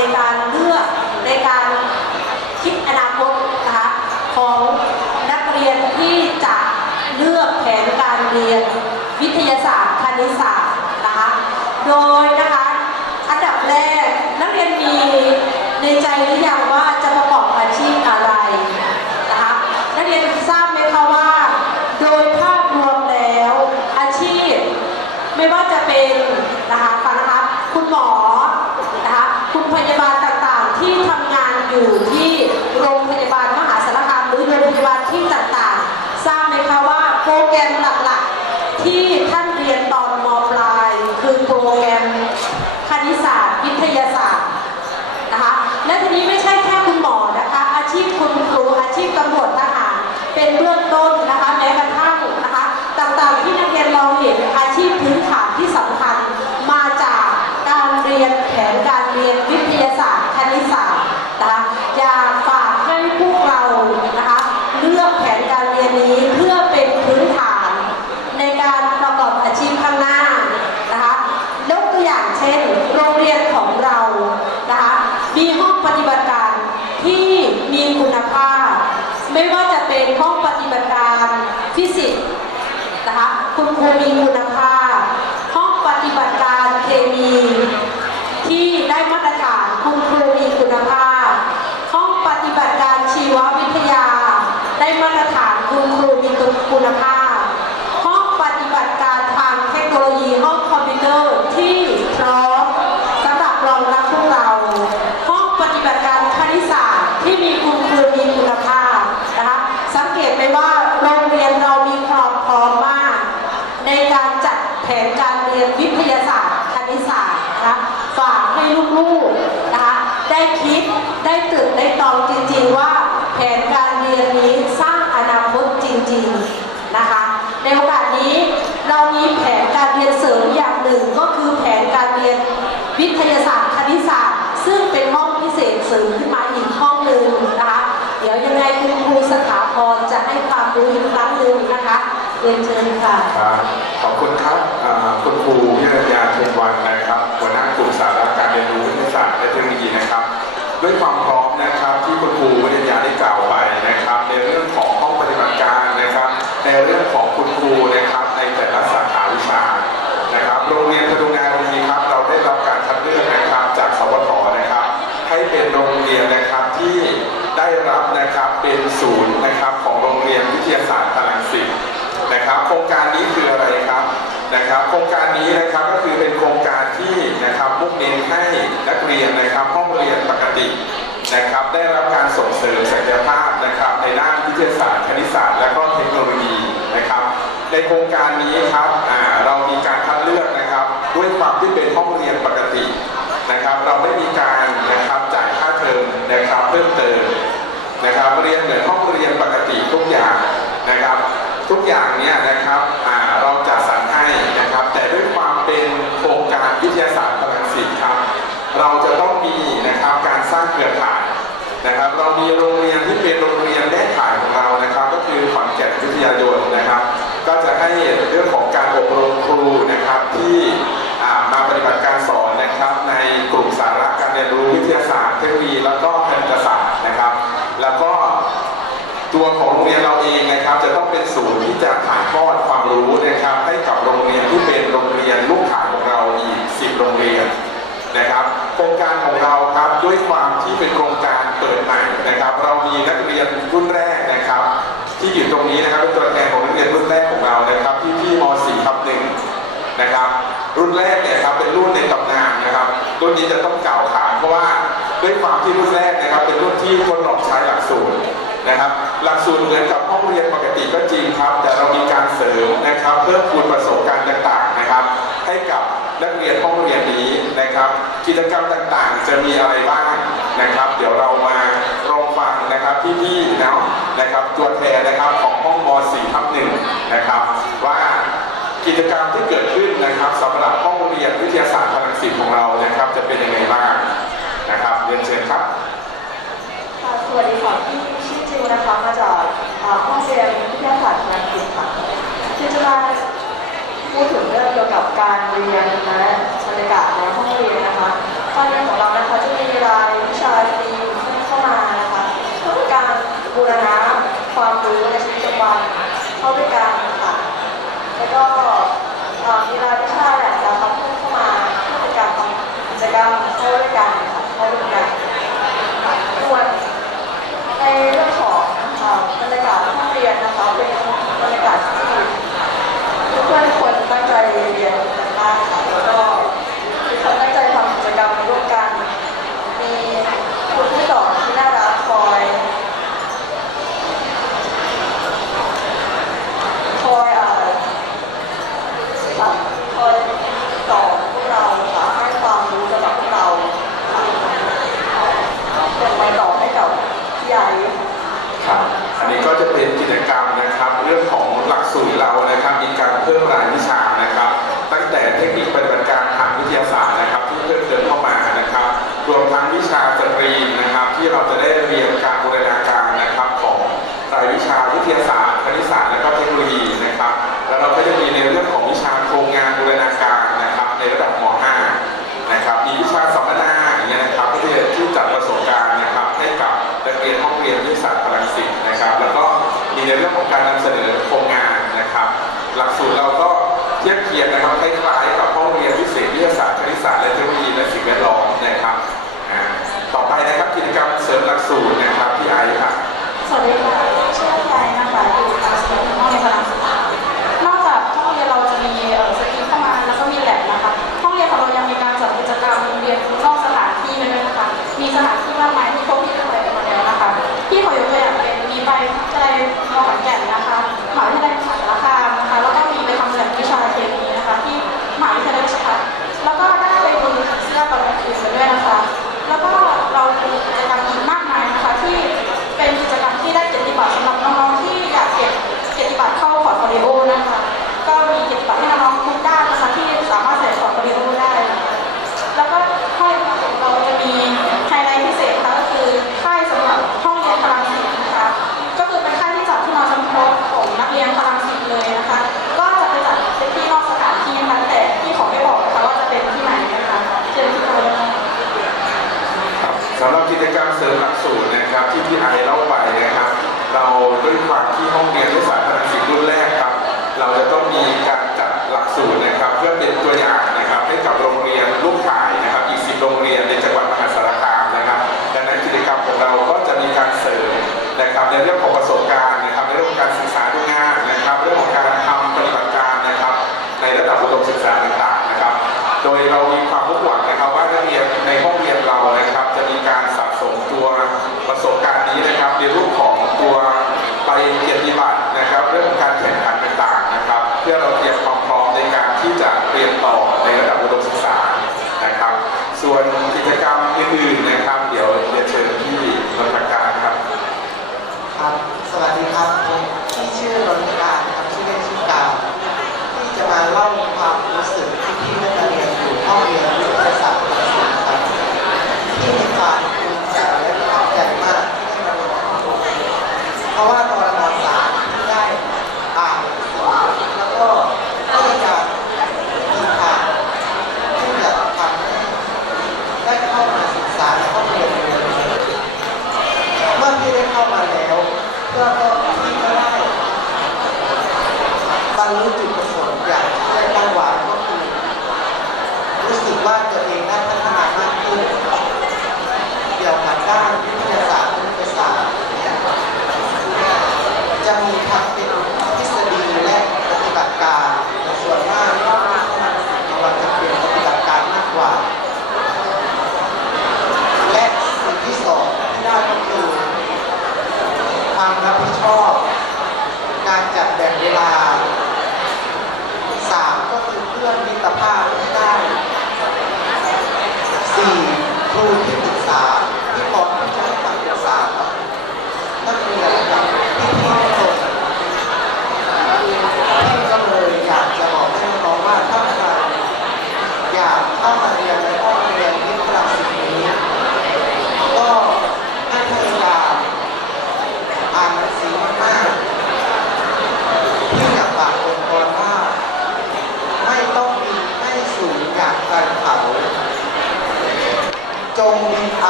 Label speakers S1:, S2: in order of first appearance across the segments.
S1: ในการเลือกในการคิดอนาคตนะคะของนักเรียนที่จะเลือกแผนการเรียนวิทยาศาสตร์คณิตศาสตร์นะคะโดยนะคะอันดับแรกนักเรียนมีในใจหรือยังว่าจะประกอบอาชีพอะไรนะคะนักเรียนทราบไหมคะว่า โดยภาพรวมแล้วอาชีพ ไม่ว่าจะเป็นนะคะฟังนะคะคุณหมอ อยู่ที่โรงพยาบาลมหาสารคามหรือโรงพยาบาลที่ต่างๆ ทราบไหมคะว่าโปรแกรมหลักๆ ที่ท่านมปลาย คือโปรแกรมคณิตศาสตร์ วิทยาศาสตร์นะคะและทีนี้ไม่ใช่แค่คุณหมอนะคะ อาชีพคุณครูอาชีพตำรวจทหารเป็นเบื้องต้นนะคะแม้กระทั่งนะคะ ต่างๆที่นักเรียนเราเห็นอาชีพพื้นฐานที่สำคัญ มาจากการเรียนแผนการเรียนวิทยาศาสตร์คณิตศาสตร์นะคะอยากฝากให้พวกเรานะคะเลือกแผนการเรียนนี้เพื่อเป็นพื้นฐาน ในการประกอบอาชีพข้างหน้านะคะยกตัวอย่างเช่น โรงเรียนของเรานะคะมีห้องปฏิบัติการที่มีคุณภาพ ไม่ว่าจะเป็นห้องปฏิบัติการฟิสิกส์ นะ คุณครูมีคุณภาพ ห้องปฏิบัติการเคมี ที่ได้มาตรฐานคุณครูมีคุณภาพ ห้องปฏิบัติการชีววิทยา ได้มาตรฐานคุณครูมีคุณภาพ ห้องปฏิบัติการทางเทคโนโลยีห้องคอมพิวเตอร์ที่พร้อมสำหรับรองรับพวกเรา ห้องปฏิบัติการคณิตศาสตร์ที่มีคุณครูมีคุณภาพนะคะสังเกตไหมว่าโรงเรียนเรามีความพร้อมมาก ในการจัดแผนการเรียนวิทยาศาสตร์คณิตศาสตร์นะคะฝากู้นะคะได้คิดได้ตื่นได้ตองจริง ๆ ว่าแผนการเรียนนี้สร้าง ในเรื่องของคุณครูนะครั
S2: บในแต่ละสาขาวิชานะครับโรงเรียนพดุงนารีครับ เราได้รับการคัดเลือกนะครับจากสวทนะครับ ให้เป็นโรงเรียนนะครับที่ได้รับนะครับเป็นศูนย์นะครับของโรงเรียนวิทยาศาสตร์พลังสิตนะครับ โครงการนี้คืออะไรครับนะครับ โครงการนี้นะครับก็คือเป็นโครงการที่นะครับมุ่งเน้นให้นักเรียนนะครับห้องเรียนปกตินะครับได้รับ โครงการนี้ครับเรามีการคัดเลือกนะครับ ด้วยความที่เป็นห้องเรียนปกตินะครับ เราไม่มีการนะครับจ่ายค่าเทอมนะครับเพิ่มเติมนะครับ เรียนเหมือนห้องเรียนปกติทุกอย่างนะครับ ทุกอย่างเนี่ยนะครับเราจัดสรรให้นะครับ แต่ด้วยความเป็นโครงการวิทยาศาสตร์พลังสิตครับ เราจะต้องมีนะครับการสร้างเครือข่ายนะครับ เรามีโรงเรียนที่เป็นโรงเรียนแม่ข่ายของเรานะครับ ก็คือขอนแก่นวิทยายนนะครับ ก็จะให้เรื่องของการอบรมครูนะครับที่มาปฏิบัติการสอนนะครับในกลุ่มสาระการเรียนรู้วิทยาศาสตร์เทคโนโลยีแล้วก็คณิตศาสตร์นะครับ แล้วก็ตัวของโรงเรียนเราเองนะครับ จะต้องเป็นศูนย์ที่จะถ่ายทอดความรู้นะครับ ให้กับโรงเรียนที่เป็นโรงเรียนลูกขายของเราอีก 10 โรงเรียนนะครับโครงการของเรา รุ่นแรกเนี่ยครับเป็นรุ่นในตำนานนะครับ รุ่นนี้จะต้องกล่าวขานเพราะว่าด้วยความที่รุ่นแรกนะครับ เป็นรุ่นที่ทดลองใช้หลักสูตรนะครับ หลักสูตรเหมือนกับห้องเรียนปกติก็จริงครับ แต่เรามีการเสริมนะครับ เพิ่มพูนประสบการณ์ต่างๆนะครับ ให้กับนักเรียนห้องเรียนนี้นะครับ กิจกรรมต่างๆ จะมีอะไรบ้างนะครับ เดี๋ยวเรามาลองฟังนะครับพี่ๆนะนะครับตัวแทนนะครับของห้องม .4 ทับหนึ่งนะครับว่า กิจกรรมที่เกิดขึ้นนะครับสำหรับห้องเรียนวิทยาศาสตร์พลังศิลป์ของเรานะครับ จะเป็นยังไงบ้างนะครับเรียนเชิญครับ
S3: ค่ะสวัสดีค่ะพี่ชื่อจิวนะคะมาจากห้องเรียนวิทยาศาสตร์พลังจิตค่ะที่จะมาพูดถึงเรื่องเกี่ยวกับการเรียนและบรรยากาศในห้องเรียนนะคะการเรียนของเรานะคะจะมีรายวิชาตีเข้ามานะคะเพื่อการบูรณะความรู้ในชีวิตประจำวันเข้าด้วยกันค่ะใน
S2: มีรายวิชาแหละ
S4: แล้วเขาเพิ่เข้ามากิจกรรมกิจกรรมเข้าด้วยกันค่ะเข้าด้
S2: วยกันส่วนในเรื่องของบรรยากาศห้องเรียนนะคะเป็นบรรยากาศที่ทุกค
S5: นควรตั้งใจเรียน วิทยาศาสตร์คณิตศาสตร์และก็เทคโนโลยีนะครับ Guerrero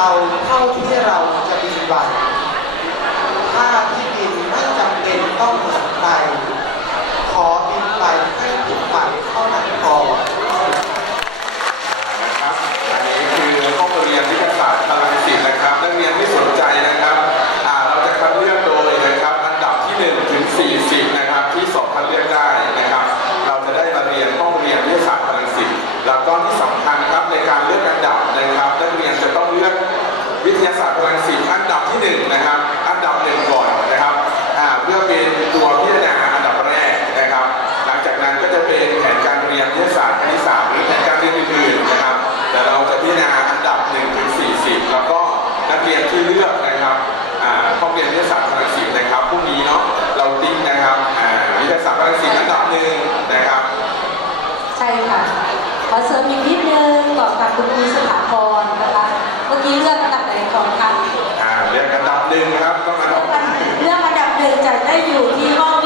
S5: เราเท่าที่เราจะมีไหวถ้าที่บินไม่จำเป็นต้องเหมือนใครขอบินไปให้ถึงฝันเท่านั้นพอ
S2: นะครับอันนี้คือห้องเรียนวิทยาศาสตร์พลังศิลป์นะครับนักเรียนไม่สนใจนะครับเราจะคัดเลือกโดยนะครับ อันดับที่1ถึง40นะครับที่สอบคัดเลือกได้นะครับ เราจะได้เรียนห้องเรียนวิทยาศาสตร์พลังศิลป์แล้วก็ที่สำคัญ ทยาศาสตร์พลังศิลป์อันดับที่1
S1: นะครับ อันดับหนึ่
S2: งก่อนนะครับ
S1: เพื่อเป็นตัวพิจารณาอันดับแรกนะครับ หลังจากนั้นก็จะเป็นแผนการเรียนวิทยาศาสตร์คณิตศาสตร์หรือแผนการเรียนอื่นๆนะครับ แต่เราจะพิจารณาอันดับ1ถึง40 แล้วก็นัก
S2: เรียนที่เลือกนะครับ
S1: ข้อเรียน
S2: วิทยาศาสตร์พลังศิลป์นะครับพรุ่งนี้
S1: เนาะเราติ้งนะ
S2: ครับ
S1: วิทยาศาสตร์พลังศิลป์อันดับหนึ่ง
S2: นะครับ ใช่ค่ะขอเสริมอีกนิดนึงก่อนกับคุณครูสถาพรนะคะ เมื่อกี้เลือก ก่อนค่ะอ่เรื่องอันดับหนึ่งครับต้องอันดับ เรื่องอันดับห
S1: นึ่งจะได้อยู่ที่ห้อง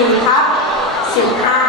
S1: 14ทับ15